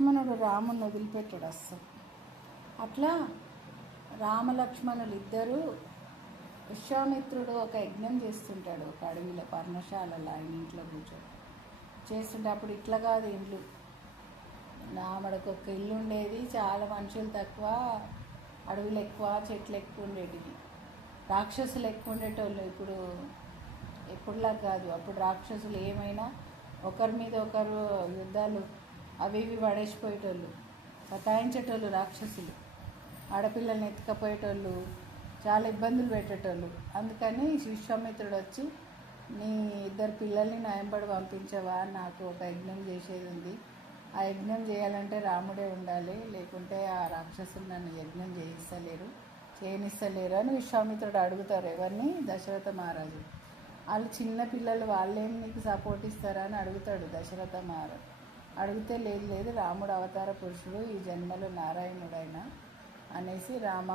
లక్ష్మణుడు రాముని వదిలిపెట్టాడు అస్సలు. అట్లా రామలక్ష్మణులు ఇద్దరు విశ్వామిత్రుడు ఒక యజ్ఞం చేస్తుంటాడు ఒక అడవిలో పర్ణశాలలో ఆయన ఇంట్లో కూర్చొని. చేస్తుంటే అప్పుడు ఇట్లా కాదు ఇండ్లు. నామడకు ఒక ఇల్లు ఉండేది చాలా మనుషులు తక్కువ అడవులు ఎక్కువ చెట్లు ఎక్కువ ఉండేటివి. రాక్షసులు ఎక్కువ ఉండేటోళ్ళు ఇప్పుడు ఎప్పుడులా కాదు. అప్పుడు రాక్షసులు ఏమైనా ఒకరి మీద ఒకరు యుద్ధాలు అవి ఇవి పడేసిపోయేటోళ్ళు సతాయించేటోళ్ళు రాక్షసులు ఆడపిల్లల్ని ఎత్తుకపోయేటోళ్ళు చాలా ఇబ్బందులు పెట్టేటోళ్ళు. అందుకని విశ్వామిత్రుడు వచ్చి నీ ఇద్దరు పిల్లల్ని నాయంబడి పంపించవా? నాకు ఒక యజ్ఞం చేసేది ఉంది. ఆ యజ్ఞం చేయాలంటే రాముడే ఉండాలి. లేకుంటే ఆ రాక్షసులు నన్ను యజ్ఞం చేయిస్తలేరు చేయనిస్తలేరు అని విశ్వామిత్రుడు అడుగుతారు ఎవరిని? దశరథ మహారాజు వాళ్ళు చిన్న పిల్లలు వాళ్ళేం నీకు సపోర్ట్ ఇస్తారా? అని అడుగుతాడు దశరథ మహారాజు. అడిగితే లేదు లేదు రాముడు అవతార పురుషుడు ఈ జన్మలో నారాయణుడైన అనేసి రామ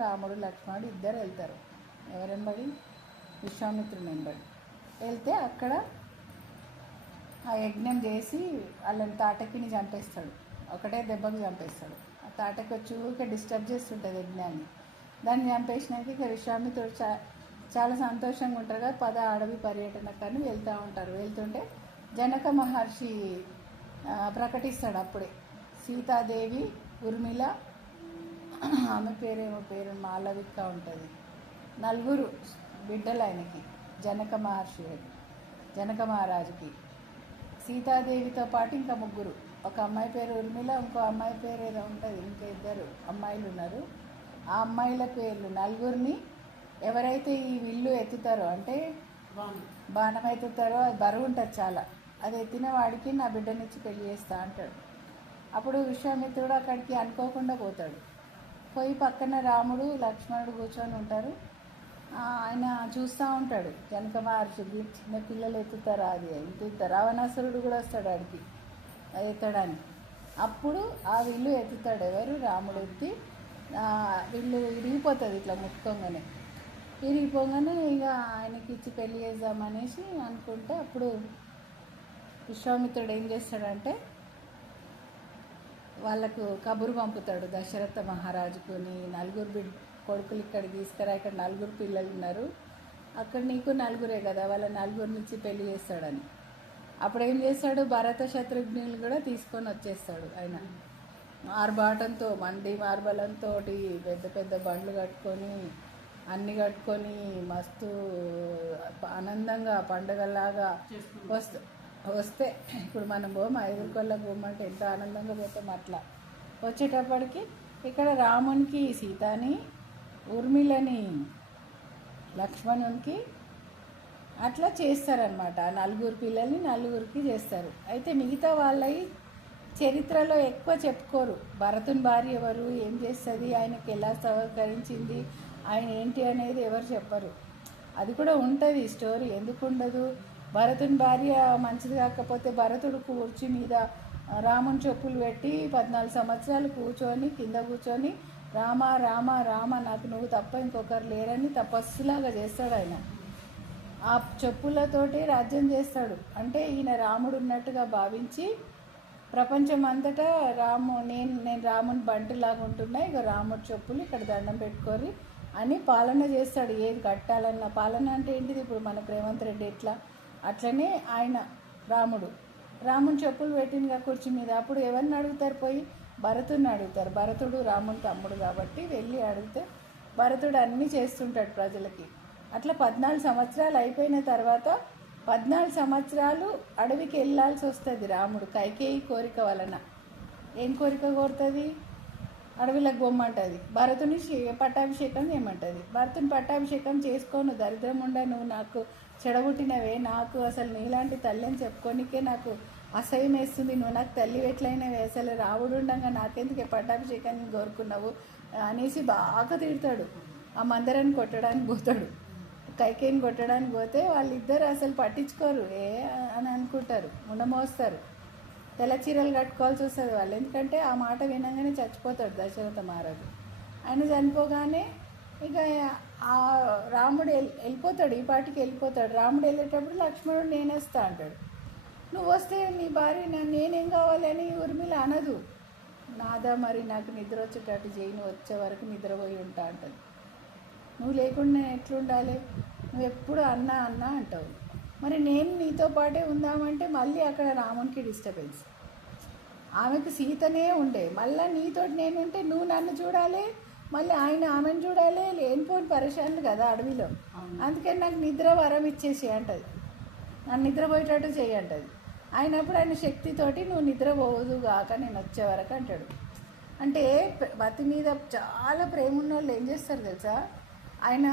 రాముడు లక్ష్మణుడు ఇద్దరు వెళ్తారు. ఎవరెంబడి? విశ్వామిత్రుని వెంబడి వెళ్తే అక్కడ ఆ యజ్ఞం చేసి వాళ్ళని తాటకిని చంపేస్తాడు. ఒకటే దెబ్బకి చంపేస్తాడు. ఆ తాటకి వచ్చి ఊరికే డిస్టర్బ్ చేస్తుంటుంది యజ్ఞాన్ని. దాన్ని చంపేసినాక ఇక విశ్వామిత్రుడు చా చాలా సంతోషంగా ఉంటారు కదా పద అడవి పర్యటన కానీ వెళ్తూ ఉంటారు. వెళ్తుంటే జనక మహర్షి ప్రకటిస్తాడు అప్పుడే. సీతాదేవి ఉర్మిళ ఆమె పేరేమో పేరు మాలవిక ఉంటుంది. నలుగురు బిడ్డలు ఆయనకి జనక మహర్షి జనక మహారాజుకి. సీతాదేవితో పాటు ఇంకా ముగ్గురు. ఒక అమ్మాయి పేరు ఉర్మిళ ఇంకో అమ్మాయి పేరు ఏదో ఉంటుంది ఇంకా ఇద్దరు అమ్మాయిలు ఉన్నారు. ఆ అమ్మాయిల పేర్లు నలుగురిని ఎవరైతే ఈ విల్లు ఎత్తుతారో అంటే బాణం ఎత్తుతారో అది బరువు ఉంటుంది చాలా. అది ఎత్తిన వాడికి నా బిడ్డనిచ్చి పెళ్ళి చేస్తా అంటాడు. అప్పుడు విశ్వామిత్రుడు అక్కడికి అనుకోకుండా పోతాడు. పోయి పక్కన రాముడు లక్ష్మణుడు కూర్చొని ఉంటారు. ఆయన చూస్తూ ఉంటాడు. కనుక మహర్షి చిన్న పిల్లలు ఎత్తుతారా అది? ఇంత రావణాసురుడు కూడా వస్తాడు ఆడికి. అది ఎత్తడానికి. అప్పుడు ఆ విల్లు ఎత్తుతాడు ఎవరు? రాముడు ఎత్తి విల్లు ఇరిగిపోతుంది ఇట్లా ముట్టుకోగానే. ఇరిగిపోగానే ఇక ఆయనకి ఇచ్చి పెళ్ళి చేద్దామనేసి అనుకుంటే అప్పుడు విశ్వామిత్రుడు ఏం చేస్తాడంటే వాళ్ళకు కబురు పంపుతాడు దశరథ మహారాజుకు నీ నలుగురు బిడ్ కొడుకులు ఇక్కడికి తీసుకురా ఇక్కడ నలుగురు పిల్లలు ఉన్నారు. అక్కడ నీకు నలుగురే కదా వాళ్ళ నలుగురు నుంచి పెళ్ళి చేస్తాడని. అప్పుడు ఏం చేస్తాడు భరత శత్రుఘ్నులు కూడా తీసుకొని వచ్చేస్తాడు ఆయన. ఆర్భాటంతో మంది మార్బలంతో పెద్ద పెద్ద బండ్లు కట్టుకొని అన్ని కట్టుకొని మస్తు ఆనందంగా పండగలాగా వస్తు వస్తే ఇప్పుడు మనం పోం ఐదుకొల్లకు పోమంటే ఎంత ఆనందంగా పోతాం అట్లా. వచ్చేటప్పటికి ఇక్కడ రామునికి సీతాని ఊర్మిళని లక్ష్మణునికి అట్లా చేస్తారనమాట నలుగురు పిల్లల్ని నలుగురికి చేస్తారు. అయితే మిగతా వాళ్ళవి చరిత్రలో ఎక్కువ చెప్పుకోరు. భరతుని భార్య ఎవరు ఏం చేస్తుంది ఆయనకి ఎలా సహకరించింది ఆయన ఏంటి అనేది ఎవరు చెప్పరు. అది కూడా ఉంటుంది స్టోరీ. ఎందుకు ఉండదు? భరతుని భార్య మంచిది కాకపోతే భరతుడు కూర్చి మీద రాముని చెప్పులు పెట్టి పద్నాలుగు సంవత్సరాలు కూర్చొని కింద కూర్చొని రామ రామ రామ నాకు నువ్వు తప్ప ఇంకొకరు లేరని తపస్సులాగా చేస్తాడు ఆయన. ఆ చెప్పులతోటి రాజ్యం చేస్తాడు. అంటే ఈయన రాముడు ఉన్నట్టుగా భావించి ప్రపంచం అంతటా రాము నేను నేను రాముని బంటులాగా ఉంటున్నా ఇక రాముడు చెప్పులు ఇక్కడ దండం పెట్టుకొని అని పాలన చేస్తాడు. ఏది కట్టాలన్న పాలన అంటే ఏంటిది? ఇప్పుడు మన ప్రేమంత్ రెడ్డి ఎట్లా? అట్లనే ఆయన రాముడు. రాముని చెప్పులు పెట్టిందిగా కుర్చీ మీద. అప్పుడు ఎవరిని అడుగుతారు పోయి? భరతుడిని అడుగుతారు. భరతుడు రాముని తమ్ముడు కాబట్టి వెళ్ళి అడిగితే భరతుడు అన్నీ చేస్తుంటాడు ప్రజలకి. అట్లా పద్నాలుగు సంవత్సరాలు అయిపోయిన తర్వాత పద్నాలుగు సంవత్సరాలు అడవికి వెళ్ళాల్సి వస్తుంది రాముడు కైకేయి కోరిక వలన. ఏం కోరిక కోరుతుంది? అడవిలకు బొమ్మంటుంది భరతుని పట్టాభిషేకం చేయమంటుంది భరతుని పట్టాభిషేకం చేసుకోను దరిద్రం ఉండ నువ్వు నాకు చెడగొట్టినవే. నాకు అసలు నీలాంటి తల్లి అని చెప్పుకోనికే నాకు అసహ్యం వేస్తుంది. నువ్వు నాకు తల్లి ఎట్లయినవే అసలు రావుడు ఉండగా పట్టాభిషేకాన్ని కోరుకున్నావు? అనేసి బాగా తిడతాడు. ఆ మందరాన్ని కొట్టడానికి పోతాడు. కైకేయిని కొట్టడానికి పోతే వాళ్ళిద్దరు అసలు పట్టించుకోరు. ఏ అని అనుకుంటారు. ఉండమోస్తారు. తెల్ల చీరలు కట్టుకోవాల్సి వస్తుంది వాళ్ళు. ఎందుకంటే ఆ మాట వినగానే చచ్చిపోతాడు దశరథ మహారాజు. ఆయన చనిపోగానే ఇక ఆ రాముడు వెళ్- వెళ్ళిపోతాడు ఈ పాటికి వెళ్ళిపోతాడు. రాముడు వెళ్ళేటప్పుడు లక్ష్మణుడు నేనేస్తా అంటాడు. నువ్వు వస్తే నీ భార్య నేనేం కావాలని ఉర్మిళ అనదు. నాదా మరి నాకు నిద్ర వచ్చేటట్టు చేయి నువ్వు వచ్చే వరకు నిద్రపోయి ఉంటా అంటది. నువ్వు లేకుండా నేను ఎట్లుండాలి? నువ్వు ఎప్పుడు అన్నా అన్నా అంటావు. మరి నేను నీతో పాటే ఉందామంటే మళ్ళీ అక్కడ రామునికి డిస్టర్బెన్స్. ఆమెకు సీతనే ఉండే. మళ్ళీ నీతో నేనుంటే నువ్వు నన్ను చూడాలి? మళ్ళీ ఆయన ఆమెను చూడాలి లేనిపోని పరేషాన్లు కదా అడవిలో. అందుకని నాకు నిద్ర వరం ఇచ్చేసి అంటది. నన్ను నిద్రపోయేటట్టు చేయి అంటది. అయినప్పుడు ఆయన శక్తితోటి నువ్వు నిద్రపోవదు గాక నేను వచ్చే వరకు అంటాడు. అంటే మతి మీద చాలా ప్రేమ ఉన్న వాళ్ళు ఏం చేస్తారు తెలుసా? ఆయన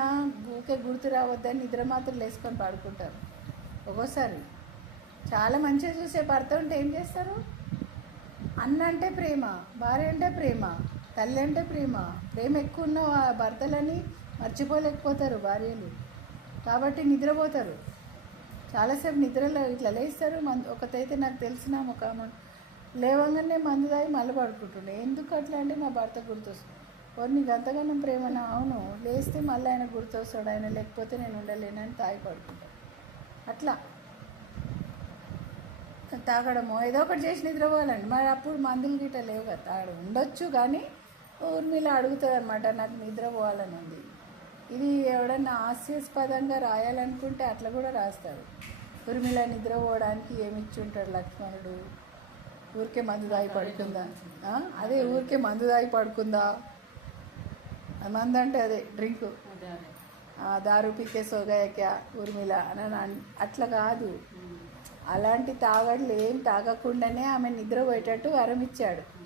ఊకే గుర్తు రావద్దని నిద్ర మాత్రం వేసుకొని పడుకుంటారు. ఒక్కోసారి చాలా మంచిగా చూసే భర్త ఉంటే ఏం చేస్తారు? అన్న అంటే ప్రేమ భార్య అంటే ప్రేమ. తల్లి అంటే ప్రేమ. ప్రేమ ఎక్కువ ఉన్న భర్తలని మర్చిపోలేకపోతారు భార్యలు. కాబట్టి నిద్రపోతారు. చాలాసేపు నిద్రలో ఇట్లా లేస్తారు. మందు ఒకతైతే నాకు తెలిసిన ఒక లేవంగానే లేవగానే మందు తాగి మళ్ళీ పడుకుంటుండే. ఎందుకు అట్లా అంటే నా భర్త గుర్తొస్తుంది ఓ నీకు అంతగానో అవును. లేస్తే మళ్ళీ ఆయన గుర్తొస్తాడు. ఆయన లేకపోతే నేను ఉండలేనని తాగి పడుకుంటాను అట్లా. తాగడము. ఏదో ఒకటి చేసి నిద్రపోవాలండి. మరి అప్పుడు మందులు గిట్ట లేవు కదా. తాగడం ఉండొచ్చు కానీ ఊర్మిళ అడుగుతుంది అనమాట నాకు నిద్రపోవాలని ఉంది ఇది ఎవడన్నా హాస్యాస్పదంగా రాయాలనుకుంటే అట్లా కూడా రాస్తాడు. ఊర్మిళ నిద్రపోవడానికి ఏమి ఇచ్చి ఉంటాడు లక్ష్మణుడు? ఊరికే మందు దాగి పడుకుందా? అదే ఊరికే మందు దాగి పడుకుందా? మందు అంటే అదే డ్రింక్. దారు పీకే సోగాయక్యా ఊర్మిళ అని అన్- అట్లా కాదు. అలాంటి తాగడ్లు ఏం తాగకుండానే ఆమె నిద్రపోయేటట్టు వరం ఇచ్చాడు.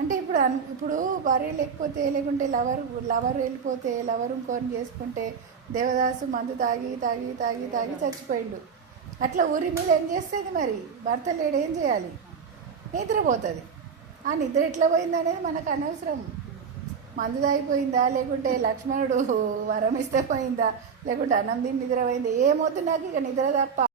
అంటే ఇప్పుడు అన్ ఇప్పుడు భార్య లేకపోతే లేకుంటే లవర్ లవర్ వెళ్ళిపోతే లవర్ ఇంకోని చేసుకుంటే దేవదాసు మందు తాగి తాగి తాగి తాగి చచ్చిపోయిండు. అట్లా ఊరి మీద ఏం చేస్తుంది మరి? భర్త లేడు ఏం చేయాలి? నిద్రపోతుంది. ఆ నిద్ర ఎట్లా పోయింది అనేది మనకు అనవసరం. మందు తాగిపోయిందా? లేకుంటే లక్ష్మణుడు వరం ఇస్తే పోయిందా? లేకుంటే అన్నం తిని నిద్ర పోయిందా ఏమొద్దు నాకు ఇక నిద్ర తప్ప.